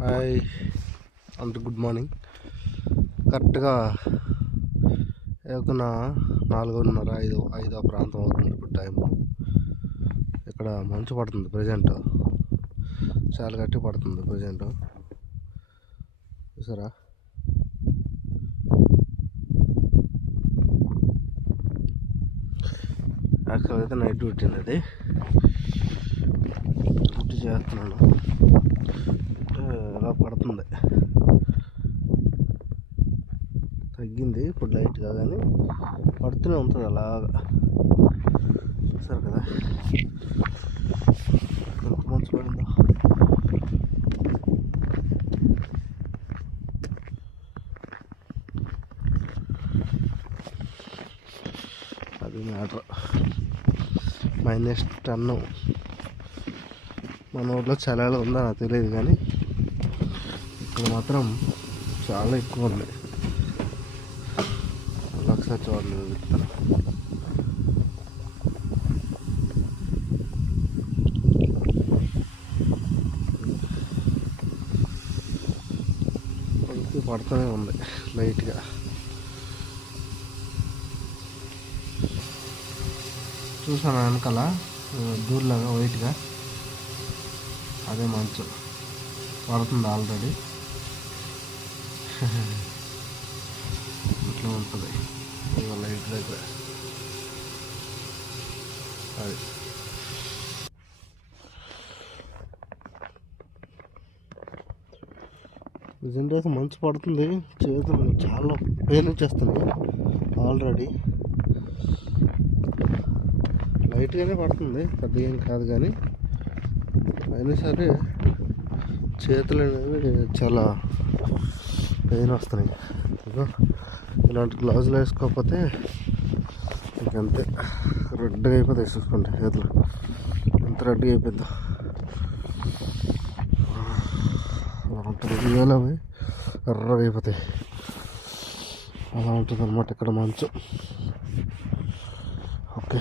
Hi అందరు good morning. కరెక్ట్గా ఏదైనా 4:30 5 ప్రాంతం అవుతుంది ఇప్పుడు టైము. ఇక్కడ మంచు పడుతుంది ప్రజెంట్, చాలా గట్టి పడుతుంది ప్రజెంట్. చూసారా? యాక్చువల్గా అయితే నైట్ డ్యూటీ అది డ్యూటీ చేస్తున్నాను. ఎలా పడుతుంది, తగ్గింది ఇప్పుడు లైట్గా, కానీ పడుతూనే ఉంటుంది అలాగా. చూసారు కదా ఎంత మంచు పడిందో. అది మ్యాటర్. -10. మన ఊర్లో చలిలో ఉందా నాకు తెలియదు, కానీ ఇక్కడ మాత్రం చాలా ఎక్కువ ఉంది. ఒకసారి చూడండి, చెప్తాను. పడుతూనే ఉంది లైట్గా. చూసాను వెనకాల దూర్లాగా వైట్గా, అదే మంచు పడుతుంది ఆల్రెడీ. ఇట్లా ఉంటుంది లైట్ దగ్గర. అది నిజంగా మంచు పడుతుంది, చేతులు చాలా పెయిన్ వచ్చేస్తున్నాయి ఆల్రెడీ. లైట్గానే పడుతుంది, పెద్దగా ఏం కాదు, కానీ అయినా సరే చేతులు అనేవి చాలా పెయిన్ వస్తున్నాయి. ఇలాంటి గ్లౌజులు వేసుకోకపోతే ఇంకంతే రెడ్గా అయిపోతాయి. చూసుకోండి చేతులు ఎంత రెడ్గా అయిపోయిందో. అంత రెడ్గా అవి ఎర్రగా అయిపోతాయి. అలా ఉంటుంది అన్నమాట ఇక్కడ మంచు. ఓకే.